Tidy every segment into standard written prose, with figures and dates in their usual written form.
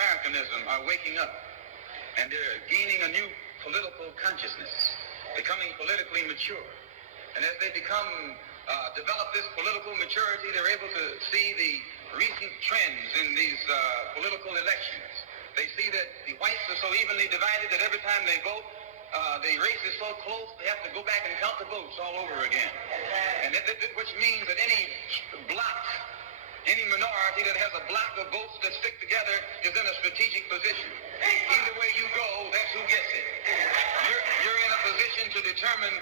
Americanism are waking up, and they're gaining a new political consciousness, becoming politically mature. And as they develop this political maturity, they're able to see the recent trends in these political elections. They see that the whites are so evenly divided that every time they vote, the race is so close, they have to go back and count the votes all over again. And which means that any block, any minority that has a block of votes that stick together is in a strategic position. Either way you go, that's who gets it. You're in a position to determine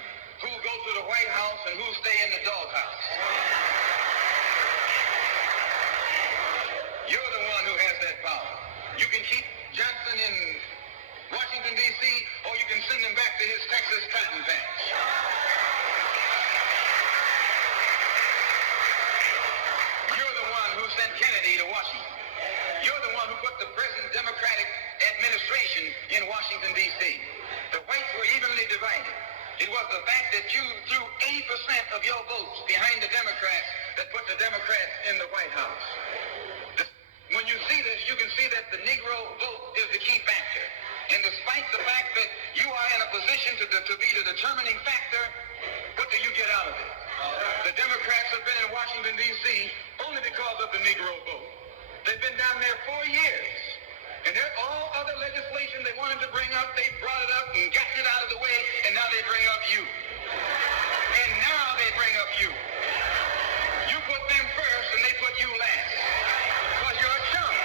who go to the White House and who stay in the doghouse. You're the one who has that power. You can keep Johnson in Washington, D.C., or you can send him back to his Texas cotton patch. You're the one who sent Kennedy to Washington. You're the one who put the present Democratic administration in Washington, D.C. The whites were evenly divided. It was the fact that you threw 80% of your votes behind the Democrats that put the Democrats in the White House. When you see this, you can see that the Negro vote is the key factor. And despite the fact that you are in a position to be the determining factor, what do you get out of it? The Democrats have been in Washington, D.C. only because of the Negro vote. They've been down there 4 years. And all other legislation they wanted to bring up, they brought it up and gotten it out of the way, and now they bring up you. And now they bring up you. You put them first, and they put you last. Because you're a chump.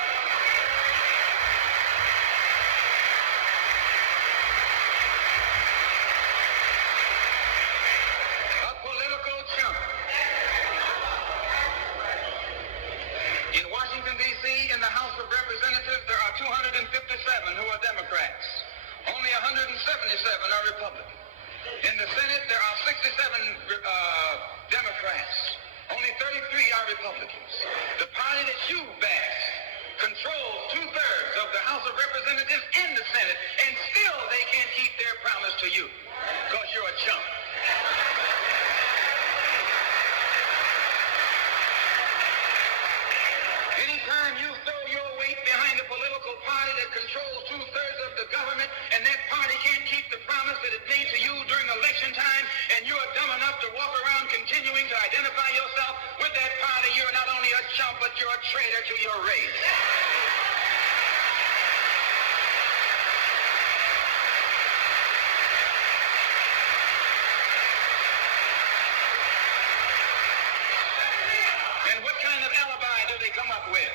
A political chump. In Washington, D.C., in the House of Representatives, there are 257 who are Democrats. Only 177 are Republicans. In the Senate, there are 67 Democrats. Only 33 are Republicans. The party that you back controls 2/3 of the House of Representatives in the Senate, and still they can't keep their promise to you because you're a chump. Anytime you throw your weight behind a political party that controls 2/3 of the government, and that party can't keep the promise that it made to you during election time, and you are dumb enough to walk around continuing to identify yourself with that party, you're not only a chump, but you're a traitor to your race. And what kind of alibi do they come up with?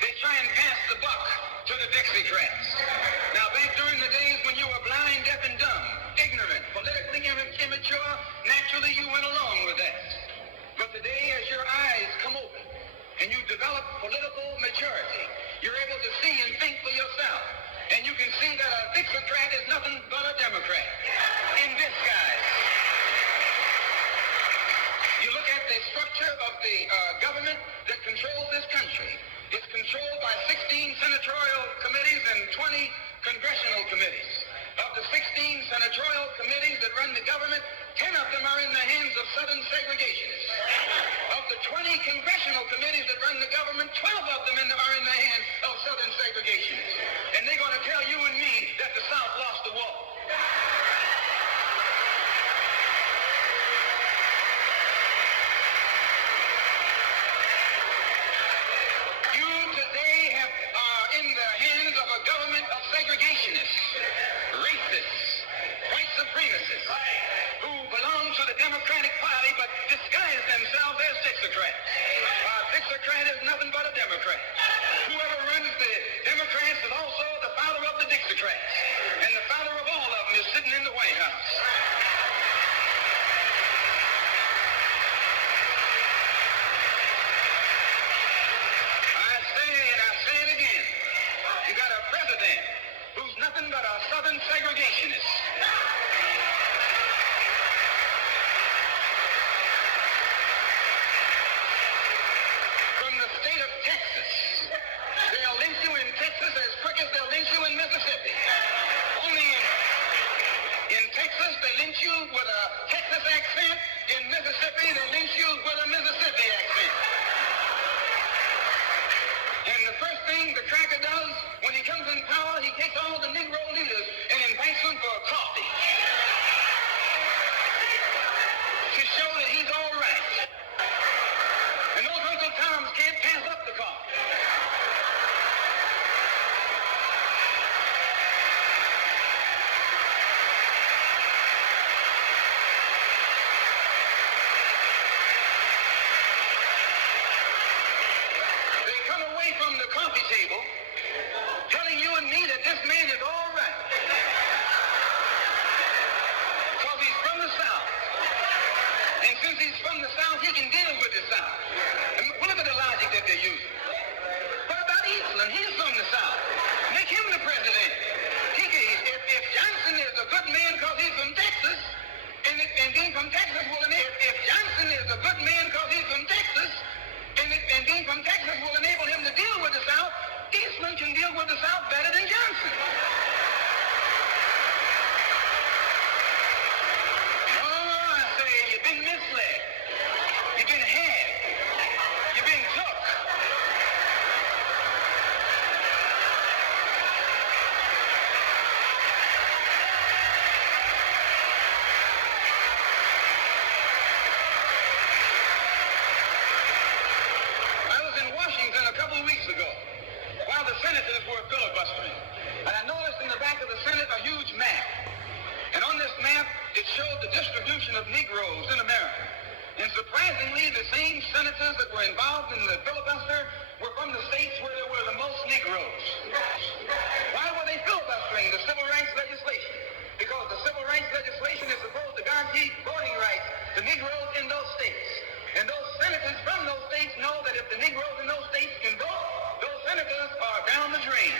They try and pass the buck to the Dixiecrats. Now, back during the days when you were blind, deaf, and dumb, ignorant, politically immature, naturally you went along with that. But today, as your eyes come open and you develop political maturity, you're able to see and think for yourself. And you can see that a Dixiecrat is nothing but a Democrat in disguise. You look at the structure of the government that controls this country. It's controlled by 16 senatorial committees and 20 congressional committees. Of the 16 senatorial committees that run the government, 10 of them are in the hands of Southern segregationists. Of the 20 congressional committees that run the government, 12 of them are in the hands of Southern segregationists. And they're going to tell you and me that the South lost the war. Segregationists, racists, white supremacists, who belong to the Democratic Party but disguise themselves as Dixiecrats. Dixiecrat is nothing but a Democrat. Whoever runs the Democrats is also the father of the Dixiecrats. And the father of all of them is sitting in the White House. I say it again. You got a president who's nothing but a Southern segregationist. From the state of Texas, Surprisingly, the same senators that were involved in the filibuster were from the states where there were the most Negroes. Why were they filibustering the civil rights legislation? Because the civil rights legislation is supposed to guarantee voting rights to Negroes in those states. And those senators from those states know that if the Negroes in those states can vote, those senators are down the drain.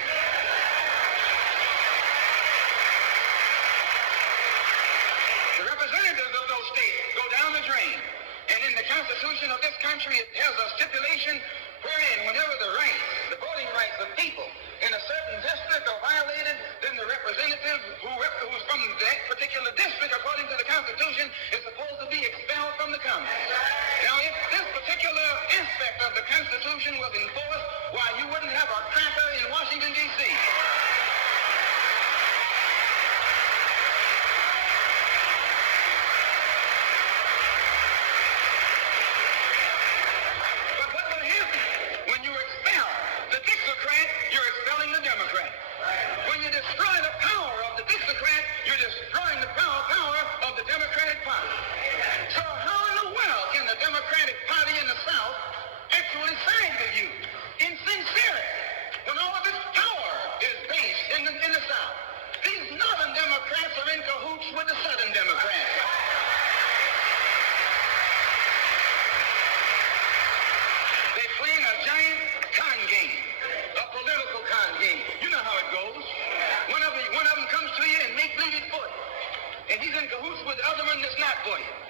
The representatives of those states go down the drain. And in the Constitution of this country, it has a stipulation wherein whenever the voting rights of people in a certain district are violated, then the representative who's from that particular district, according to the Constitution, is supposed to be expelled from the Congress. Now, if this particular aspect of the Constitution was enforced, why, you wouldn't have a cracker in Washington, D.C. You're expelling the Democrat. When you destroy the power of the Dixiecrat, you're destroying the power of the Democratic Party. So how in the world can the Democratic Party in the South actually side with you in sincerity when all of its power is based in the South? These Northern Democrats are in cahoots with the Southern Democrats. They're playing a giant con game. A political con game. You know how it goes. One of them comes to you and make believe he's for you. And he's in cahoots with the other one that's not for you.